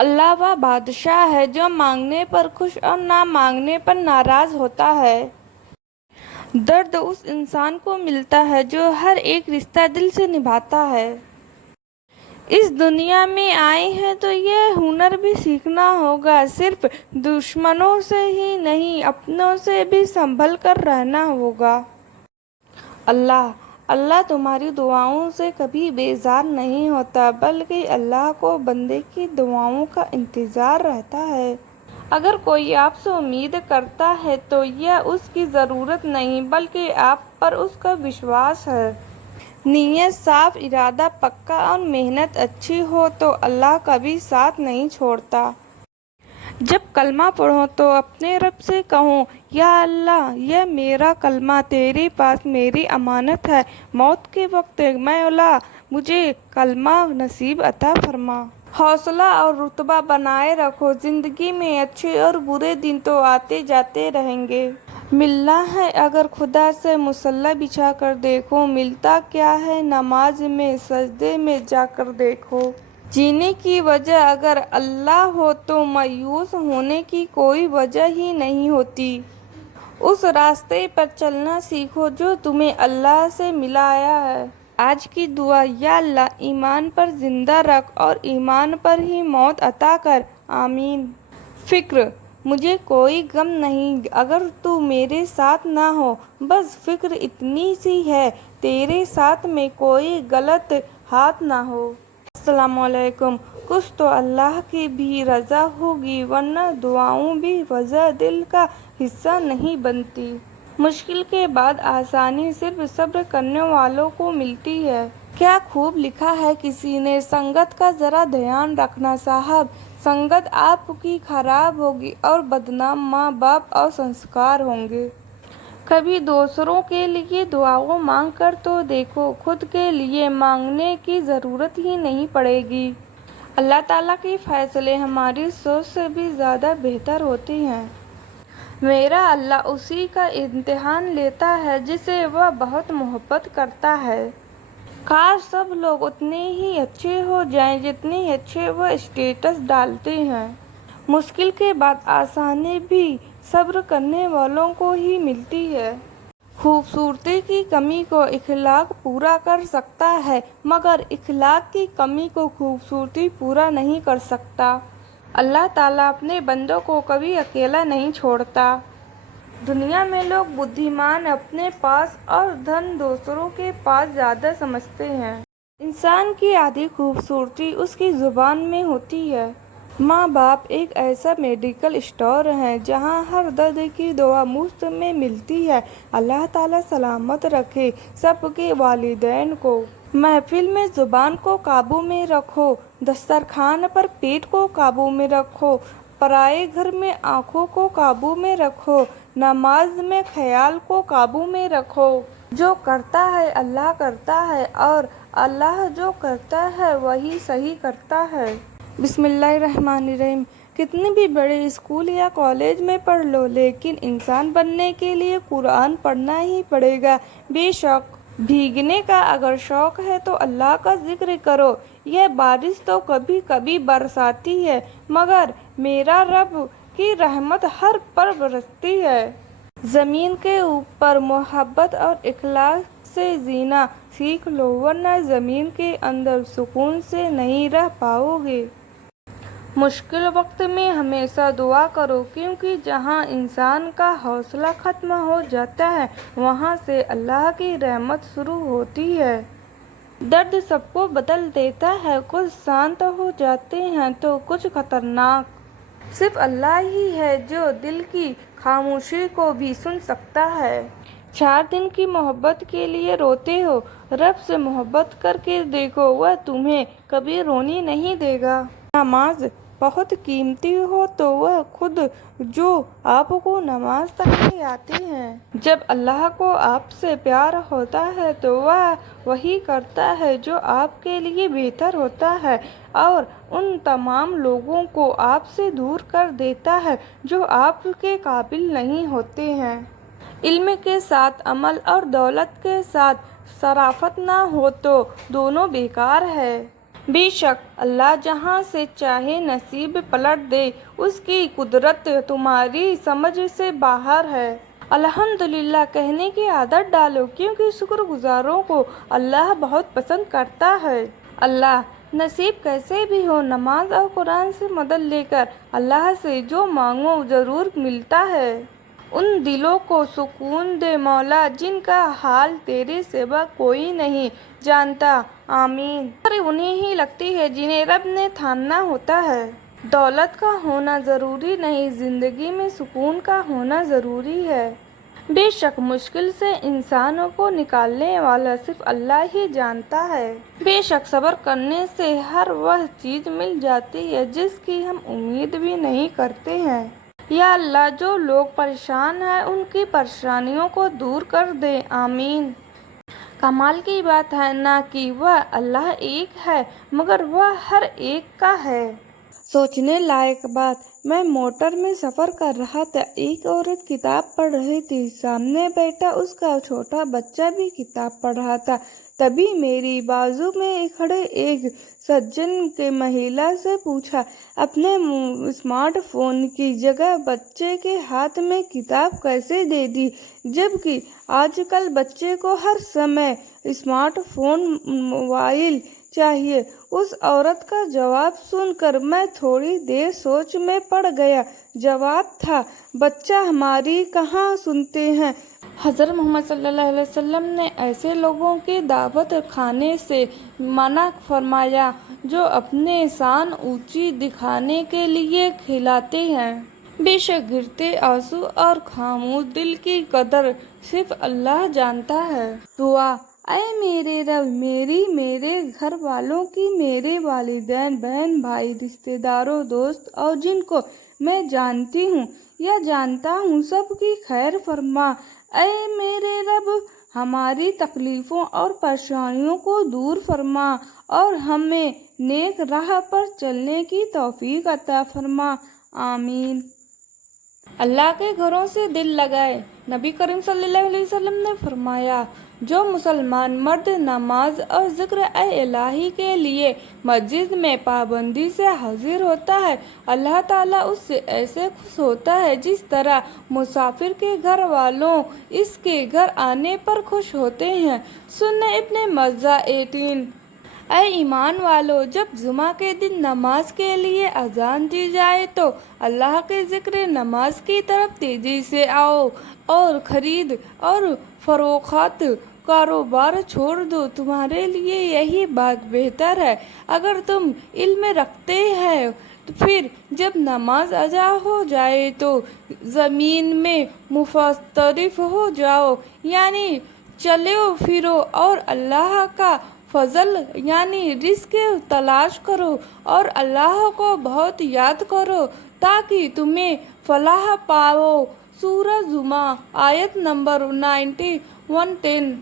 اللہ وہ بادشاہ ہے جو مانگنے پر خوش اور نہ مانگنے پر ناراض ہوتا ہے۔ درد اس انسان کو ملتا ہے جو ہر ایک رشتہ دل سے نبھاتا ہے۔ اس دنیا میں آئے ہیں تو یہ ہنر بھی سیکھنا ہوگا، صرف دشمنوں سے ہی نہیں اپنوں سے بھی سنبھل کر رہنا ہوگا۔ اللہ تمہاری دعاؤں سے کبھی بیزار نہیں ہوتا، بلکہ اللہ کو بندے کی دعاؤں کا انتظار رہتا ہے۔ اگر کوئی آپ سے امید کرتا ہے تو یہ اس کی ضرورت نہیں بلکہ آپ پر اس کا وشواس ہے۔ نیت صاف، ارادہ پکا اور محنت اچھی ہو تو اللہ کبھی ساتھ نہیں چھوڑتا۔ جب کلمہ پڑھو تو اپنے رب سے کہو، یا اللہ یہ میرا کلمہ تیرے پاس میری امانت ہے، موت کے وقت مولا مجھے کلمہ نصیب عطا فرما۔ حوصلہ اور رتبہ بنائے رکھو، زندگی میں اچھے اور برے دن تو آتے جاتے رہیں گے۔ ملنا ہے اگر خدا سے مصلی بچھا کر دیکھو، ملتا کیا ہے نماز میں سجدے میں جا کر دیکھو۔ جینے کی وجہ اگر اللہ ہو تو مایوس ہونے کی کوئی وجہ ہی نہیں ہوتی۔ اس راستے پر چلنا سیکھو جو تمہیں اللہ سے ملایا ہے۔ آج کی دعا، یا اللہ ایمان پر زندہ رکھ اور ایمان پر ہی موت عطا کر، آمین۔ فکر، مجھے کوئی غم نہیں اگر تو میرے ساتھ نہ ہو، بس فکر اتنی سی ہے تیرے ساتھ میں کوئی غلط ہاتھ نہ ہو۔ السلام علیکم۔ کچھ تو اللہ کی بھی رضا ہوگی ورنہ دعاؤں بھی وجہ دل کا حصہ نہیں بنتی۔ مشکل کے بعد آسانی صرف صبر کرنے والوں کو ملتی ہے۔ کیا خوب لکھا ہے کسی نے، سنگت کا ذرا دھیان رکھنا صاحب، سنگت آپ کی خراب ہوگی اور بدنام ماں باپ اور سنسکار ہوں گے۔ کبھی دوسروں کے لیے دعاؤں مانگ کر تو دیکھو، خود کے لیے مانگنے کی ضرورت ہی نہیں پڑے گی۔ اللہ تعالیٰ کے فیصلے ہماری سوچ سے بھی زیادہ بہتر ہوتے ہیں۔ میرا اللہ اسی کا امتحان لیتا ہے جسے وہ بہت محبت کرتا ہے۔ کاش سب لوگ اتنے ہی اچھے ہو جائیں جتنے اچھے وہ اسٹیٹس ڈالتے ہیں۔ مشکل کے بعد آسانی بھی صبر کرنے والوں کو ہی ملتی ہے۔ خوبصورتی کی کمی کو اخلاق پورا کر سکتا ہے مگر اخلاق کی کمی کو خوبصورتی پورا نہیں کر سکتا۔ اللہ تعالیٰ اپنے بندوں کو کبھی اکیلا نہیں چھوڑتا۔ دنیا میں لوگ بدھیمان اپنے پاس اور دھن دوسروں کے پاس زیادہ سمجھتے ہیں۔ انسان کی آدھی خوبصورتی اس کی زبان میں ہوتی ہے۔ ماں باپ ایک ایسا میڈیکل اسٹور ہے جہاں ہر درد کی دوا مفت میں ملتی ہے۔ اللہ تعالیٰ سلامت رکھے سب کے والدین کو۔ محفل میں زبان کو قابو میں رکھو، دسترخوان پر پیٹ کو قابو میں رکھو، پرائے گھر میں آنکھوں کو قابو میں رکھو، نماز میں خیال کو قابو میں رکھو۔ جو کرتا ہے اللہ کرتا ہے اور اللہ جو کرتا ہے وہی صحیح کرتا ہے۔ بسم اللہ الرحمن الرحیم۔ کتنے بھی بڑے اسکول یا کالج میں پڑھ لو لیکن انسان بننے کے لیے قرآن پڑھنا ہی پڑے گا۔ بے شک بھیگنے کا اگر شوق ہے تو اللہ کا ذکر کرو۔ یہ بارش تو کبھی کبھی برساتی ہے مگر میرا رب کی رحمت ہر پر برستی ہے۔ زمین کے اوپر محبت اور اخلاص سے جینا سیکھ لو ورنہ زمین کے اندر سکون سے نہیں رہ پاؤ گے۔ مشکل وقت میں ہمیشہ دعا کرو کیونکہ جہاں انسان کا حوصلہ ختم ہو جاتا ہے وہاں سے اللہ کی رحمت شروع ہوتی ہے۔ درد سب کو بدل دیتا ہے، کچھ شانت ہو جاتے ہیں تو کچھ خطرناک۔ صرف اللہ ہی ہے جو دل کی خاموشی کو بھی سن سکتا ہے۔ 4 دن کی محبت کے لیے روتے ہو، رب سے محبت کر کے دیکھو وہ تمہیں کبھی رونے نہیں دے گا۔ نماز بہت قیمتی ہو تو وہ خود جو آپ کو نماز تک لے آتے ہیں۔ جب اللہ کو آپ سے پیار ہوتا ہے تو وہ وہی کرتا ہے جو آپ کے لیے بہتر ہوتا ہے اور ان تمام لوگوں کو آپ سے دور کر دیتا ہے جو آپ کے قابل نہیں ہوتے ہیں۔ علم کے ساتھ عمل اور دولت کے ساتھ شرافت نہ ہو تو دونوں بیکار ہے۔ بے شک اللہ جہاں سے چاہے نصیب پلٹ دے، اس کی قدرت تمہاری سمجھ سے باہر ہے۔ الحمدللہ کہنے کی عادت ڈالو، کیونکہ شکر گزاروں کو اللہ بہت پسند کرتا ہے۔ اللہ نصیب کیسے بھی ہو، نماز اور قرآن سے مدد لے کر اللہ سے جو مانگو ضرور ملتا ہے۔ ان دلوں کو سکون دے مولا جن کا حال تیرے سوا کوئی نہیں جانتا، آمین۔ انہیں ہی لگتی ہے جنہیں رب نے تھامنا ہوتا ہے۔ دولت کا ہونا ضروری نہیں، زندگی میں سکون کا ہونا ضروری ہے۔ بے شک مشکل سے انسانوں کو نکالنے والا صرف اللہ ہی جانتا ہے۔ بے شک صبر کرنے سے ہر وہ چیز مل جاتی ہے جس کی ہم امید بھی نہیں کرتے ہیں۔ یا اللہ جو لوگ پریشان ہیں ان کی پریشانیوں کو دور کر دے، آمین۔ کمال کی بات ہے نا کہ وہ اللہ ایک ہے مگر وہ ہر ایک کا ہے۔ سوچنے لائق بات، میں موٹر میں سفر کر رہا تھا، ایک عورت کتاب پڑھ رہی تھی، سامنے بیٹھا اس کا چھوٹا بچہ بھی کتاب پڑھ رہا تھا۔ تبھی میری بازو میں کھڑے ایک سجن نے مہیلا سے پوچھا، اپنے اسمارٹ فون کی جگہ بچے کے ہاتھ میں کتاب کیسے دے دی، جبکہ آج کل بچے کو ہر سمے اسمارٹ فون موبائل چاہیے۔ اس عورت کا جواب سن کر میں تھوڑی دیر سوچ میں پڑ گیا۔ جواب تھا، بچہ ہماری کہاں سنتے ہیں۔ حضرت محمد صلی اللہ علیہ وسلم نے ایسے لوگوں کی دعوت کھانے سے منع فرمایا جو اپنی شان اونچی دکھانے کے لیے کھلاتے ہیں۔ بے شک گرتے آنسو اور خاموش دل کی قدر صرف اللہ جانتا ہے۔ دعا، اے میرے رب، میرے گھر والوں کی، میرے والدین، بہن بھائی، رشتہ داروں، دوست اور جن کو میں جانتی ہوں یا جانتا ہوں سب کی خیر فرما۔ اے میرے رب، ہماری تکلیفوں اور پریشانیوں کو دور فرما اور ہمیں نیک راہ پر چلنے کی توفیق عطا فرما، آمین۔ اللہ کے گھروں سے دل لگائے، نبی کریم صلی اللہ علیہ وسلم نے فرمایا، جو مسلمان مرد نماز اور ذکر الہی کے لیے مسجد میں پابندی سے حاضر ہوتا ہے، اللہ تعالیٰ اس سے ایسے خوش ہوتا ہے جس طرح مسافر کے گھر والوں اس کے گھر آنے پر خوش ہوتے ہیں۔ سنن ابن ماجہ 18۔ اے ایمان والو، جب جمعہ کے دن نماز کے لیے اذان دی جائے تو اللہ کے ذکر نماز کی طرف تیزی سے آؤ اور خرید اور فروخت کاروبار چھوڑ دو، تمہارے لیے یہی بات بہتر ہے۔ اگر تم علم رکھتے ہیں پھر جب نماز ادا ہو جائے تو زمین میں مسترف ہو جاؤ، یعنی چلو پھرو اور اللہ کا فضل یعنی رزق تلاش کرو اور اللہ کو بہت یاد کرو تاکہ تمہیں فلاح پاؤ۔ سورہ جمعہ آیت نمبر 91-10۔